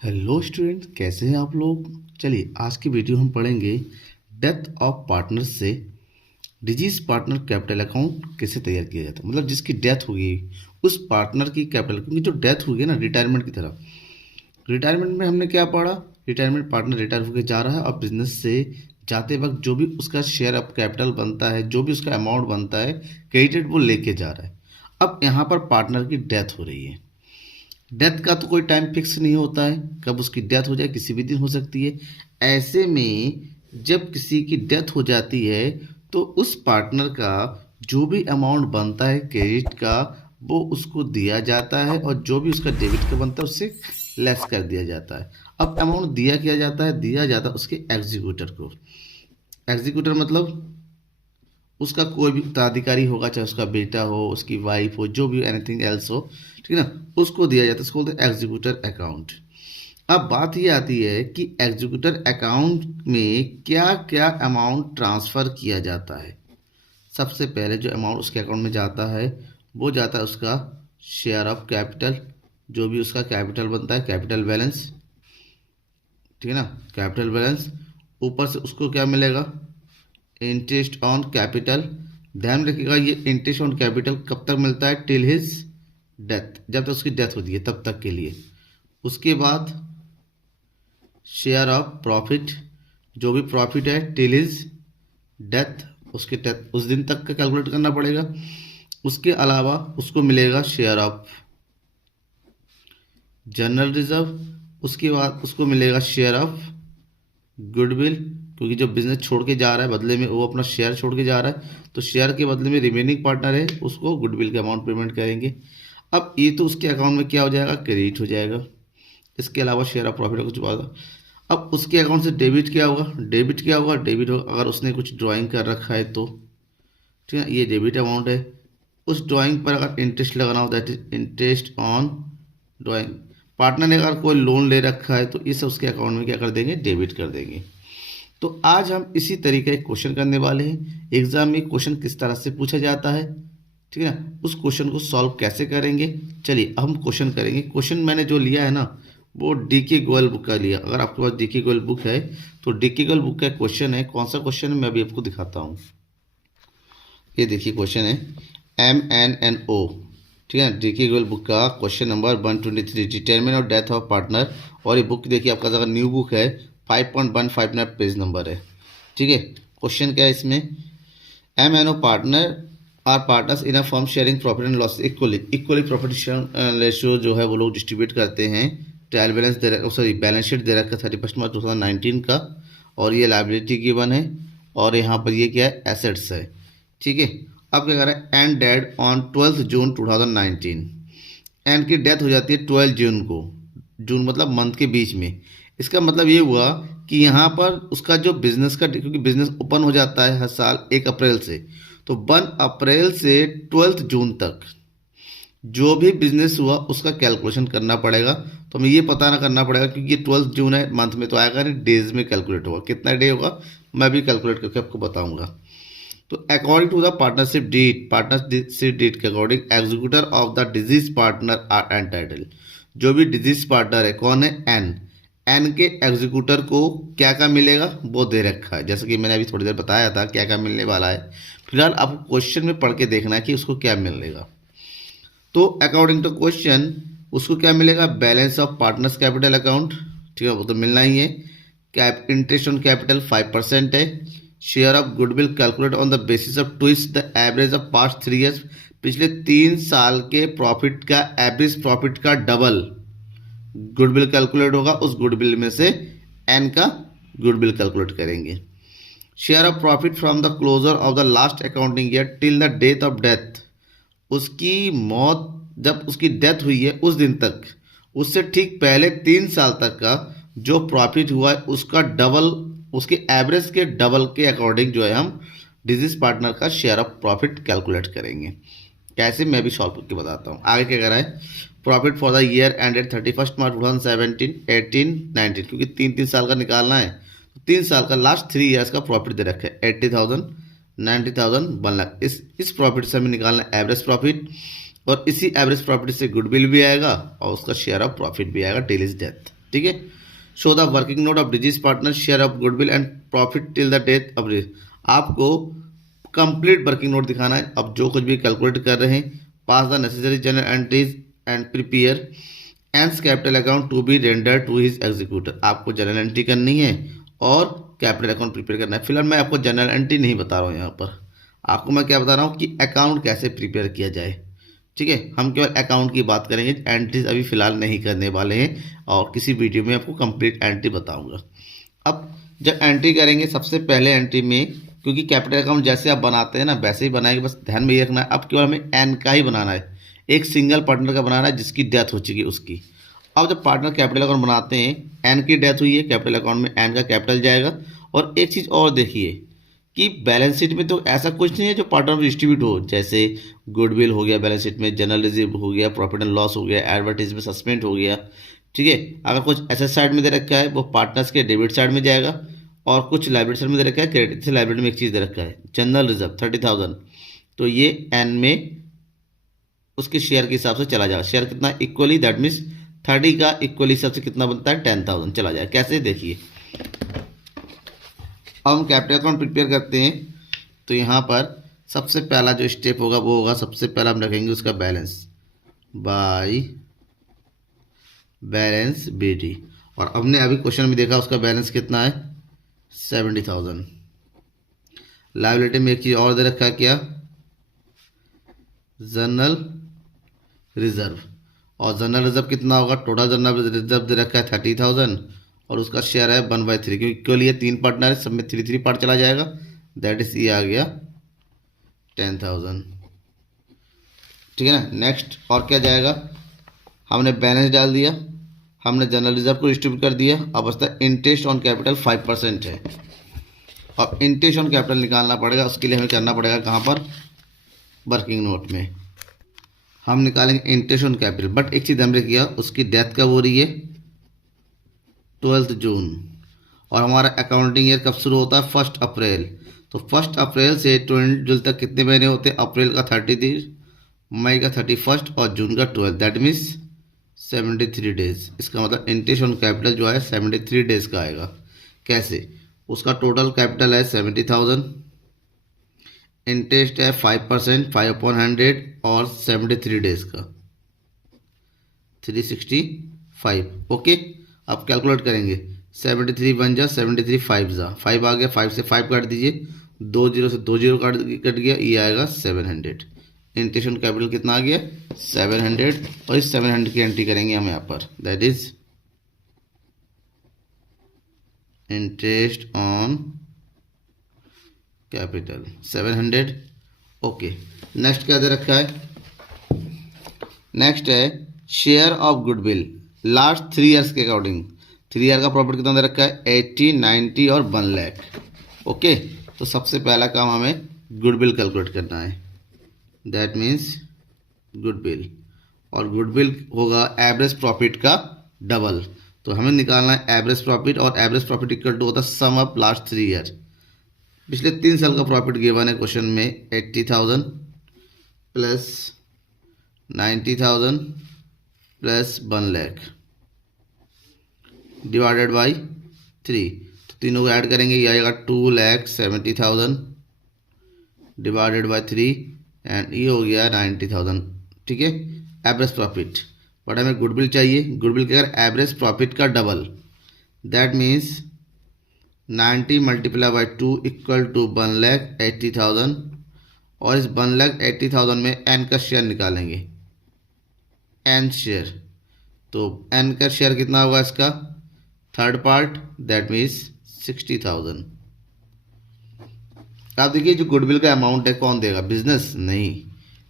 Hello student, कैसे हैं आप लोग। चलिए आज की वीडियो हम पढ़ेंगे डेथ ऑफ पार्टनर से डिजीज पार्टनर कैपिटल अकाउंट कैसे तैयार किया जाता है। मतलब जिसकी डेथ होगी उस पार्टनर की कैपिटल, क्योंकि जो डेथ होगी ना रिटायरमेंट की तरह। रिटायरमेंट में हमने क्या पढ़ा, रिटायरमेंट पार्टनर रिटायर होकर जा रहा है और बिजनेस से जाते वक्त जो भी उसका शेयर ऑफ कैपिटल बनता है, जो भी उसका अमाउंट बनता है क्रेडिटेड, वो लेके जा रहा है। अब यहाँ पर पार्टनर की डेथ हो रही है। डेथ का तो कोई टाइम फिक्स नहीं होता है, कब उसकी डेथ हो जाए किसी भी दिन हो सकती है। ऐसे में जब किसी की डेथ हो जाती है तो उस पार्टनर का जो भी अमाउंट बनता है क्रेडिट का वो उसको दिया जाता है, और जो भी उसका डेबिट का बनता है उससे लेस कर दिया जाता है। अब अमाउंट दिया किया जाता है, दिया जाता है उसके एग्जीक्यूटर को। एग्जीक्यूटर मतलब उसका कोई भी उत्तराधिकारी होगा, चाहे उसका बेटा हो, उसकी वाइफ हो, जो भी एनीथिंग एल्स हो, ठीक है ना, उसको दिया जाता है। इसको बोलते हैं एग्जीक्यूटर अकाउंट। अब बात ये आती है कि एग्जीक्यूटर अकाउंट में क्या क्या अमाउंट ट्रांसफ़र किया जाता है। सबसे पहले जो अमाउंट उसके अकाउंट में जाता है वो जाता है उसका शेयर ऑफ कैपिटल, जो भी उसका कैपिटल बनता है, कैपिटल बैलेंस, ठीक है ना, कैपिटल बैलेंस। ऊपर से उसको क्या मिलेगा, इंटरेस्ट ऑन कैपिटल। ध्यान रखिएगा ये इंटरेस्ट ऑन कैपिटल कब तक मिलता है, टिल हिज डेथ, जब तक उसकी डेथ होती है तब तक के लिए। उसके बाद शेयर ऑफ प्रॉफिट, जो भी प्रॉफिट है टिल हिज डेथ, उसके डेथ उस दिन तक का कैलकुलेट करना पड़ेगा। उसके अलावा उसको मिलेगा शेयर ऑफ जनरल रिजर्व। उसके बाद उसको मिलेगा शेयर ऑफ गुडविल, क्योंकि जो बिजनेस छोड़ के जा रहा है बदले में वो अपना शेयर छोड़ के जा रहा है, तो शेयर के बदले में रिमेनिंग पार्टनर है उसको गुडविल का अमाउंट पेमेंट करेंगे। अब ये तो उसके अकाउंट में क्या हो जाएगा, क्रेडिट हो जाएगा। इसके अलावा शेयर ऑफ प्रॉफिट कुछ होगा। अब उसके अकाउंट से डेबिट क्या होगा, डेबिट क्या होगा, डेबिट होगा अगर उसने कुछ ड्राइंग कर रखा है तो, ठीक है, ये डेबिट अमाउंट है। उस ड्राइंग पर अगर इंटरेस्ट लगाना हो that is interest on drawing. Partner ने अगर कोई लोन ले रखा है तो इसे उसके अकाउंट में क्या कर देंगे, डेबिट कर देंगे। तो आज हम इसी तरीके का क्वेश्चन करने वाले हैं। एग्जाम में क्वेश्चन किस तरह से पूछा जाता है, ठीक है ना, उस क्वेश्चन को सॉल्व कैसे करेंगे। चलिए अब हम क्वेश्चन करेंगे। क्वेश्चन मैंने जो लिया है ना वो डीके गोयल बुक का लिया। अगर आपके पास डीके गोयल बुक है तो डीके गोयल बुक का क्वेश्चन है। कौन सा क्वेश्चन है मैं अभी आपको दिखाता हूँ। ये देखिए क्वेश्चन है MNNO, ठीक है, डीके गोयल बुक का क्वेश्चन नंबर 123, डिटरमिन और डेथ ऑफ पार्टनर। और ये बुक देखिए आपका अगर न्यू बुक है 5.159 पेज नंबर है, ठीक है। क्वेश्चन क्या है इसमें, MNO partner are partners in a firm sharing profit and loss equally. Equally profit ratio जो है वो लोग डिस्ट्रीब्यूट करते हैं। ट्रायल बैलेंस दे रखा, सॉरी बैलेंस शीट दे रखा 31 मार्च 2019 का, और ये लाइबिलिटी गिवन है, और यहाँ पर ये क्या है, एसेट्स है, ठीक है। अब क्या कर रहा है, and dead on 12 June 2019। And की डेथ हो जाती है 12 जून को, जून मतलब मंथ के बीच में। इसका मतलब ये हुआ कि यहाँ पर उसका जो बिजनेस का, क्योंकि बिजनेस ओपन हो जाता है हर साल 1 अप्रैल से, तो 1 अप्रैल से 12 जून तक जो भी बिजनेस हुआ उसका कैलकुलेशन करना पड़ेगा। तो हमें ये पता ना करना पड़ेगा क्योंकि ये 12 जून है, मंथ में तो आएगा नहीं, डेज में कैलकुलेट होगा। कितना डे होगा मैं भी कैलकुलेट करके आपको बताऊंगा। तो according to the partnership deed, partnership deed के according executor of the deceased partner are entitle. जो भी डिजीज पार्टनर है कौन है, एन के एग्जीक्यूटर को क्या क्या मिलेगा वो दे रखा है, जैसे कि मैंने अभी थोड़ी देर बताया था क्या क्या मिलने वाला है। फिलहाल आपको क्वेश्चन में पढ़ के देखना है कि उसको क्या मिलेगा। तो अकॉर्डिंग टू क्वेश्चन उसको क्या मिलेगा, balance of partners capital account, ठीक है, वो तो मिलना ही है। कैप इंटरेस्ट ऑन कैपिटल 5% है। Share of goodwill calculate on the basis of twice the average of past 3 years. पिछले 3 साल के प्रॉफिट का एवरेज प्रॉफिट का डबल गुडविल कैलकुलेट होगा, उस गुडविल में से एन का गुडविल कैलकुलेट करेंगे। Share of profit from the closure of the last accounting year till the date of death. उसकी मौत, जब उसकी डेथ हुई है उस दिन तक, उससे ठीक पहले 3 साल तक का जो प्रॉफिट हुआ है उसका डबल, उसके एवरेज के डबल के अकॉर्डिंग जो है हम डिजीज पार्टनर का शेयर ऑफ प्रॉफिट कैलकुलेट करेंगे। कैसे मैं भी सॉल्व करके बताता हूँ। आगे क्या कह रहा है, profit for the year ended 31 मार्च 2017, 18, 19, क्योंकि 3 साल का निकालना है तो 3 साल का लास्ट 3 ईयर्स का प्रॉफिट दे रखा है 80,000, 90,000, 1 लाख। इस प्रॉफिट से हमें निकालना है एवरेज प्रॉफिट, और इसी एवरेज प्रॉफिट से गुडविल भी आएगा और उसका शेयर ऑफ प्रॉफिट भी आएगा टिल हिज डेथ। ठीक है। Show the working note of deceased partner share of goodwill and profit till the date of आपको कंप्लीट वर्किंग नोट दिखाना है। अब जो कुछ भी कैलकुलेट कर रहे हैं, pass the necessary journal entries and prepare N's capital account to be render to his executor. आपको जनरल एंट्री करनी है और कैपिटल अकाउंट प्रिपेयर करना है। फिलहाल मैं आपको जनरल एंट्री नहीं बता रहा हूँ, यहाँ पर आपको मैं क्या बता रहा हूँ कि अकाउंट कैसे प्रिपेयर किया जाए। ठीक है, हम केवल अकाउंट की बात करेंगे, एंट्रीज अभी फिलहाल नहीं करने वाले हैं और किसी वीडियो में आपको कंप्लीट एंट्री बताऊंगा। अब जब एंट्री करेंगे, सबसे पहले एंट्री में, क्योंकि कैपिटल अकाउंट जैसे आप बनाते हैं ना वैसे ही बनाएंगे, बस ध्यान में ये रखना है अब केवल हमें एन का ही बनाना है, एक सिंगल पार्टनर का बनाना है जिसकी डेथ हो चुकी है उसकी। अब जब पार्टनर कैपिटल अकाउंट बनाते हैं, एन की डेथ हुई है, कैपिटल अकाउंट में एन का कैपिटल जाएगा। और एक चीज़ और देखिए कि बैलेंस शीट में तो ऐसा कुछ नहीं है जो पार्टनर में डिस्ट्रीब्यूट हो, जैसे गुडविल हो गया बैलेंस शीट में, जनरल रिजर्व हो गया, प्रॉफिट एंड लॉस हो गया, एडवर्टाइजमेंट सस्पेंड हो गया। ठीक है, अगर कुछ एसेट साइड में दे रखा है वो पार्टनर्स के डेबिट साइड में जाएगा, और कुछ लाइबिलिटी साइड में दे रखा है, क्रेडिट से लाइबिलिटी में एक चीज़ दे रखा है जनरल रिजर्व 30,000, तो ये एन में उसके शेयर के हिसाब से चला जाएगा। शेयर कितना इक्वली, दैट मीन्स 30 का इक्वली हिसाब से कितना बनता है 10,000 चला जाएगा। कैसे देखिए, अब हम कैपिटल अकाउंट प्रिपेयर करते हैं तो यहाँ पर सबसे पहला जो स्टेप होगा वो होगा, सबसे पहला हम रखेंगे उसका बैलेंस बाय बैलेंस BD। और हमने अभी क्वेश्चन में देखा उसका बैलेंस कितना है 70,000। लायबिलिटी में एक चीज़ और दे रखा है क्या, जनरल रिजर्व। और जनरल रिजर्व कितना होगा, टोटल जनरल रिजर्व दे रखा है 30,000 और उसका शेयर है 1/3, क्योंकि केवल ये 3 पार्टनर है, सब में 3 पार्ट चला जाएगा, दैट इज ये आ गया 10,000। ठीक है ना। नेक्स्ट और क्या जाएगा, हमने बैलेंस डाल दिया, हमने जनरल रिजर्व को डिस्ट्रीब्यूट कर दिया। अब बचता है इंटरेस्ट ऑन कैपिटल 5% है, और इंटरेस्ट ऑन कैपिटल निकालना पड़ेगा, उसके लिए हमें करना पड़ेगा कहाँ पर, वर्किंग नोट में हम निकालेंगे इंटरेस्ट ऑन कैपिटल। बट एक चीज़ हमने किया, उसकी डेथ कब हो रही है 12 जून, और हमारा अकाउंटिंग ईयर कब शुरू होता है 1 अप्रैल। तो 1 अप्रैल से 20 जून तक कितने महीने होते हैं, अप्रैल का 33, मई का 31 और जून का 12, दैट मीन्स 73 डेज। इसका मतलब इंटरेस्ट ऑन कैपिटल जो है 73 डेज का आएगा। कैसे, उसका टोटल कैपिटल है 70,000, इंटरेस्ट है 5%, 5/100 और 73 डेज का 365। ओके, अब कैलकुलेट करेंगे, 73 बन जा 73 5 जा 5 आ गया, 5 से 5 काट दीजिए, 2 जीरो से 2 जीरो कट गया, ये आएगा 700। इंटरेस्ट ऑन कैपिटल कितना आ गया 700, और इस 700 की एंट्री करेंगे हम यहाँ पर, that is interest on capital 700। Okay, next क्या दे रखा है, नेक्स्ट है share of goodwill last 3 years के अकॉर्डिंग। 3 ईयर का प्रॉफिट कितना दे रखा है 80, 90 और 1 लाख। ओके, तो सबसे पहला काम हमें गुडविल कैलकुलेट करना है, दैट मीन्स गुडविल, और गुडविल होगा एवरेज प्रॉफिट का डबल। तो हमें निकालना है एवरेज प्रॉफिट, और एवरेज प्रॉफिट इक्वल टू होता है सम ऑफ लास्ट 3 ईयर। पिछले 3 साल का प्रॉफिट गिवन है क्वेश्चन में 80,000 plus 90,000 plus 1 lakh divided by 3। तो तीनों को ऐड करेंगे, ये आएगा 2,70,000 डिवाइडेड बाई 3 एंड ये हो गया 90,000। ठीक है, एवरेज प्रॉफिट। बट हमें गुडविल चाहिए, गुडविल के अगर एवरेज प्रॉफिट का double, that means 90 multiply by 2 equal to 1,80,000, और इस 1,80,000 में एन का शेयर निकालेंगे, एन शेयर। तो एन का शेयर कितना होगा इसका, थर्ड पार्ट, दैट मीन्स 60,000। आप देखिए जो गुडविल का अमाउंट है कौन देगा, बिजनेस नहीं,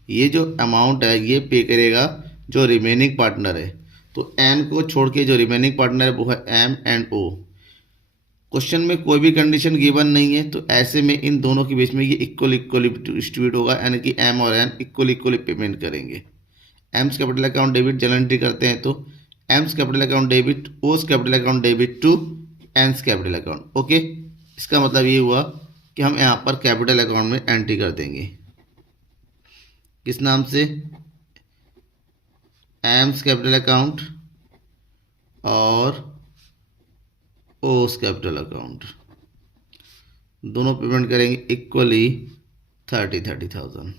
ये जो अमाउंट है ये पे करेगा जो रिमेनिंग पार्टनर है। तो एन को छोड़ के जो रिमेनिंग पार्टनर है वो है एम एंड ओ। क्वेश्चन में कोई भी कंडीशन गिवन नहीं है, तो ऐसे में इन दोनों के बीच में ये इक्वली डिस्ट्रीब्यूट होगा, यानी कि एम और एन इक्वली पेमेंट करेंगे। M's capital account debit journal entry करते हैं तो M's capital account debit O's capital account debit to N's capital account. Okay, इसका मतलब ये हुआ कि हम यहाँ पर कैपिटल अकाउंट में एंट्री कर देंगे, किस नाम से, एम्स कैपिटल अकाउंट और पोस्ट कैपिटल अकाउंट, दोनों पेमेंट करेंगे इक्वली 30,000।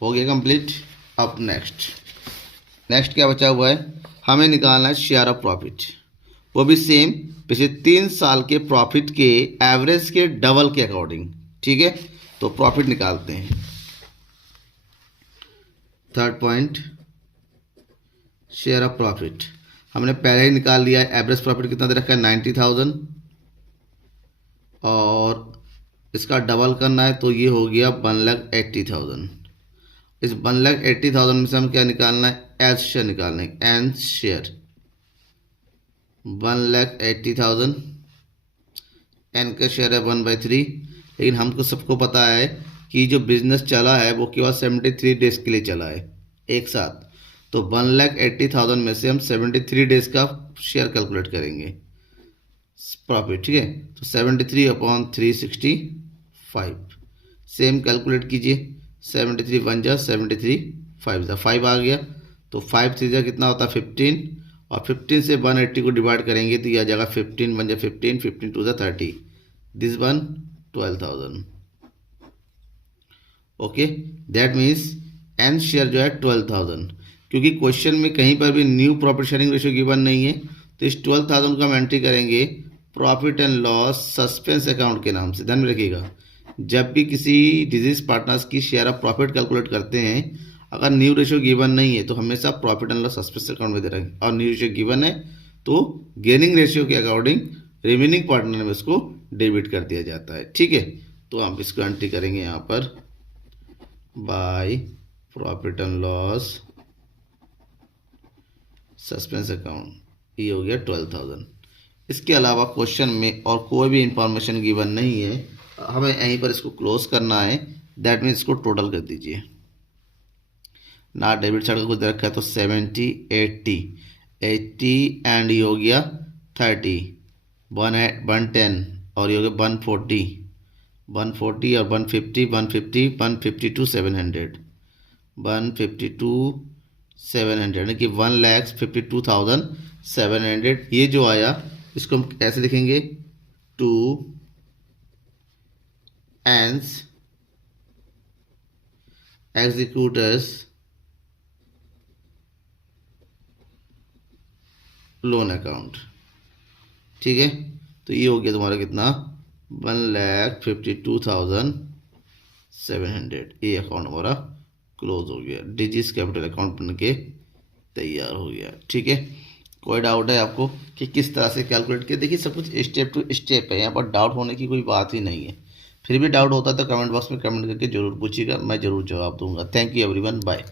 हो गया कंप्लीट। अब नेक्स्ट क्या बचा हुआ है, हमें निकालना है शेयर ऑफ प्रॉफिट, वो भी सेम पिछले 3 साल के प्रॉफिट के एवरेज के डबल के अकॉर्डिंग। ठीक है, तो प्रॉफिट निकालते हैं। Third point, share of profit हमने पहले ही निकाल लिया है। एवरेज प्रॉफिट कितना दे रखा है 90,000 और इसका डबल करना है तो ये हो गया 1,80,000। इस 1,80,000 में से हम क्या निकालना है, एज शेयर निकालना है, एज शेयर 1,80,000, एन का शेयर है 1/3। लेकिन हमको सबको पता है कि जो बिजनेस चला है वो केवल 73 डेज के लिए चला है एक साथ, तो 1,80,000 में से हम 73 डेज का शेयर कैलकुलेट करेंगे प्रॉफिट। ठीक है, तो 73/365 सेम कैलकुलेट कीजिए। 73 1 जा 73, 5 जा 5 आ गया, तो 5 3 जा कितना होता है 15, और 15 से 180 को डिवाइड करेंगे तो यह आ जाएगा 15 1 जा 15, 15 2 जा 30, this one 12,000। Okay, that means N share जो है 12,000। क्योंकि क्वेश्चन में कहीं पर भी new profit sharing ratio given नहीं है, तो इस 12,000 का हम एंट्री करेंगे profit and loss suspense account के नाम से। ध्यान में रखिएगा, जब भी किसी डिजीज पार्टनर्स की शेयर ऑफ प्रॉफिट कैलकुलेट करते हैं, अगर न्यू रेशियो गिवन नहीं है तो हमेशा profit and loss suspense account में दे रहेंगे, और न्यू रेशियो गिवन है तो गेनिंग रेशियो के अकॉर्डिंग रिमेनिंग पार्टनर में इसको डेबिट कर दिया जाता है। ठीक है, तो हम इसको एंट्री करेंगे यहाँ पर by profit and loss suspense account, ये हो गया 12,000। इसके अलावा क्वेश्चन में और कोई भी इंफॉर्मेशन गिवन नहीं है, हमें यहीं पर इसको क्लोज करना है। दैट मीन्स इसको टोटल कर दीजिए ना, डेबिट साइड का कुछ दे रखा है तो 70 80 एंड ये हो गया 30, 110 और ये हो गया 140 और 150 152 700 यानी कि 1,52,700। ये जो आया इसको हम कैसे लिखेंगे, टू एंस एग्जीक्यूटर्स लोन अकाउंट। ठीक है, तो ये हो गया तुम्हारा कितना 1,52,700। ये अकाउंट हमारा क्लोज हो गया, डिजिस कैपिटल अकाउंट बन के तैयार हो गया। ठीक है, कोई डाउट है आपको कि किस तरह से कैलकुलेट किया? देखिए सब कुछ स्टेप टू स्टेप है, यहाँ पर डाउट होने की कोई बात ही नहीं है। फिर भी डाउट होता है तो कमेंट बॉक्स में कमेंट करके जरूर पूछिएगा, मैं जरूर जवाब दूंगा। Thank you everyone, bye.